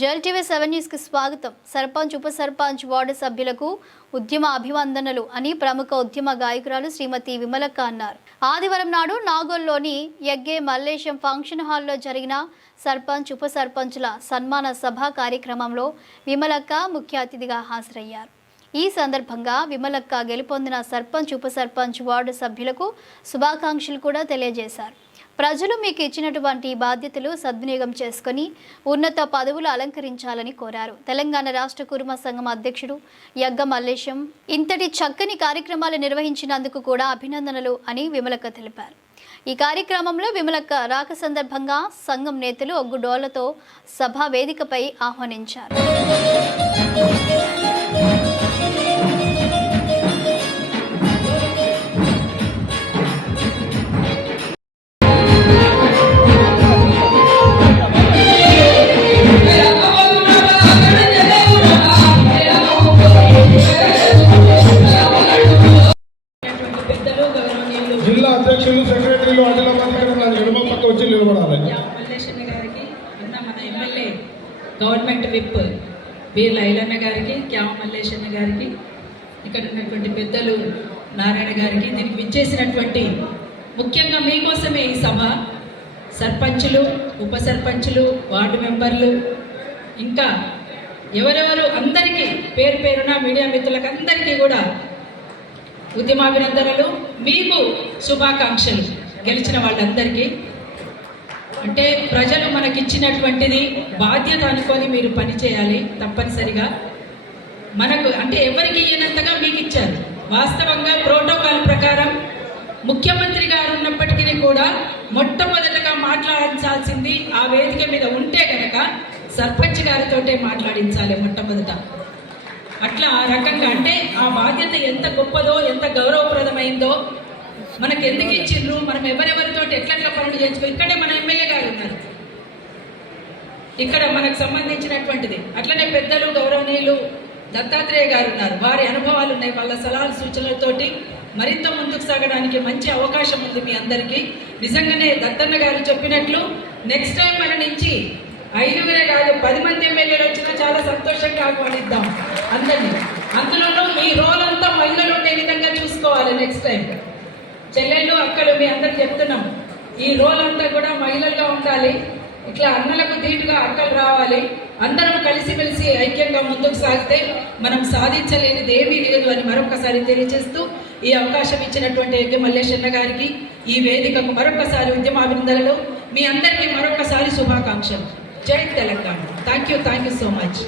జెల్టీవీ seven న్యూస్కి స్వాగతం. సర్పంచ్ ఉప సర్పంచ్ వార్డు సభ్యులకు ఉద్యమ అభివందనలు అని ప్రముఖ ఉద్యమ గాయకురాలు శ్రీమతి విమలక్క అన్నారు. ఆదివారం నాడు నాగోల్లోని యగ్గే మల్లేశం ఫంక్షన్ హాల్లో జరిగిన సర్పంచ్ ఉప సర్పంచ్ల సన్మాన సభ కార్యక్రమంలో విమలక్క ముఖ్య అతిథిగా హాజరయ్యారు. ఈ సందర్భంగా విమలక్క గెలుపొందిన సర్పంచ్ ఉప సర్పంచ్ వార్డు సభ్యులకు శుభాకాంక్షలు కూడా తెలియజేశారు. ప్రజలు మీకు ఇచ్చినటువంటి బాధ్యతలు సద్వినియోగం చేసుకొని ఉన్నత పదవులు అలంకరించాలని కోరారు. తెలంగాణ రాష్ట్ర కుర్మ సంఘం అధ్యక్షుడు యగ్గ మల్లేశం ఇంతటి చక్కని కార్యక్రమాలు నిర్వహించినందుకు కూడా అభినందనలు అని విమలక్క తెలిపారు. ఈ కార్యక్రమంలో విమలక్క రాక సందర్భంగా సంఘం నేతలు ఒగ్గు డోళ్ళతో సభా వేదికపై ఆహ్వానించారు. జిల్లా అధ్యక్షులు సెక్రటరీలు అటల నా ఎడమ పక్క వచ్చి నిలబడాలి. గారికి మన ఎమ్మెల్యే గవర్నమెంట్ విప్ బీర్ల లైలన్న గారికి క్యామ మల్లేశన్న గారికి ఇక్కడ ఉన్నటువంటి పెద్దలు నారాయణ గారికి దీనికి విచ్చేసినటువంటి ముఖ్యంగా మీకోసమే ఈ సభ. సర్పంచులు ఉప సర్పంచులు వార్డు మెంబర్లు ఇంకా ఎవరెవరు అందరికీ పేరు పేరున మీడియా మిత్రులకు అందరికీ కూడా ఉద్యమాభినందనలు. మీకు శుభాకాంక్షలు గెలిచిన వాళ్ళందరికీ. అంటే ప్రజలు మనకిచ్చినటువంటిది బాధ్యత అనుకొని మీరు పని చేయాలి తప్పనిసరిగా. మనకు అంటే ఎవరికి ఇయ్యనంతగా మీకు ఇచ్చారు వాస్తవంగా ప్రోటోకాల్ ప్రకారం ముఖ్యమంత్రి గారు ఉన్నప్పటికీ కూడా మొట్టమొదటగా మాట్లాడించాల్సింది ఆ వేదిక మీద ఉంటే కనుక సర్పంచ్ గారితోటే మాట్లాడించాలి మొట్టమొదట. అట్లా ఆ రకంగా అంటే ఆ బాధ్యత ఎంత గొప్పదో ఎంత గౌరవప్రదమైందో మనకు ఎందుకు ఇచ్చిండ్రు? మనం ఎవరెవరితో ఎట్లట్లా పనులు చేయించుకో? ఇక్కడే మన ఎమ్మెల్యే గారు ఉన్నారు. ఇక్కడ మనకు సంబంధించినటువంటిది. అట్లనే పెద్దలు గౌరవనీయులు దత్తాత్రేయ గారు ఉన్నారు. వారి అనుభవాలు ఉన్నాయి. వాళ్ళ సలహాలు సూచనలతోటి మరింత ముందుకు సాగడానికి మంచి అవకాశం ఉంది మీ అందరికీ. నిజంగానే దత్తన్న గారు చెప్పినట్లు నెక్స్ట్ టైం మన నుంచి ఐదుగురే కాదు పది మంది ఎమ్మెల్యేలు వచ్చినా చాలా సంతోషంగా ఆహ్వానిద్దాం. అందరినీ అందులోనూ ఈ రోల్ అంతా మహిళలు ఉండే విధంగా చూసుకోవాలి నెక్స్ట్ టైం చెల్లెళ్ళు అక్కలు మీ అందరికి చెప్తున్నాం. ఈ రోల్ అంతా కూడా మహిళలుగా ఉండాలి. ఇట్లా అన్నలకు ధీటుగా అక్కలు రావాలి. అందరం కలిసిమెలిసి ఐక్యంగా ముందుకు సాగితే మనం సాధించలేనిది ఏమీ లేదు అని మరొకసారి తెలియజేస్తూ ఈ అవకాశం ఇచ్చినటువంటి యజ్ఞ మల్లేశన్న గారికి ఈ వేదికకు మరొకసారి ఉద్యమాభినందనలు. మీ అందరికీ మరొకసారి శుభాకాంక్షలు. జై Telangana. Thank you thank you so much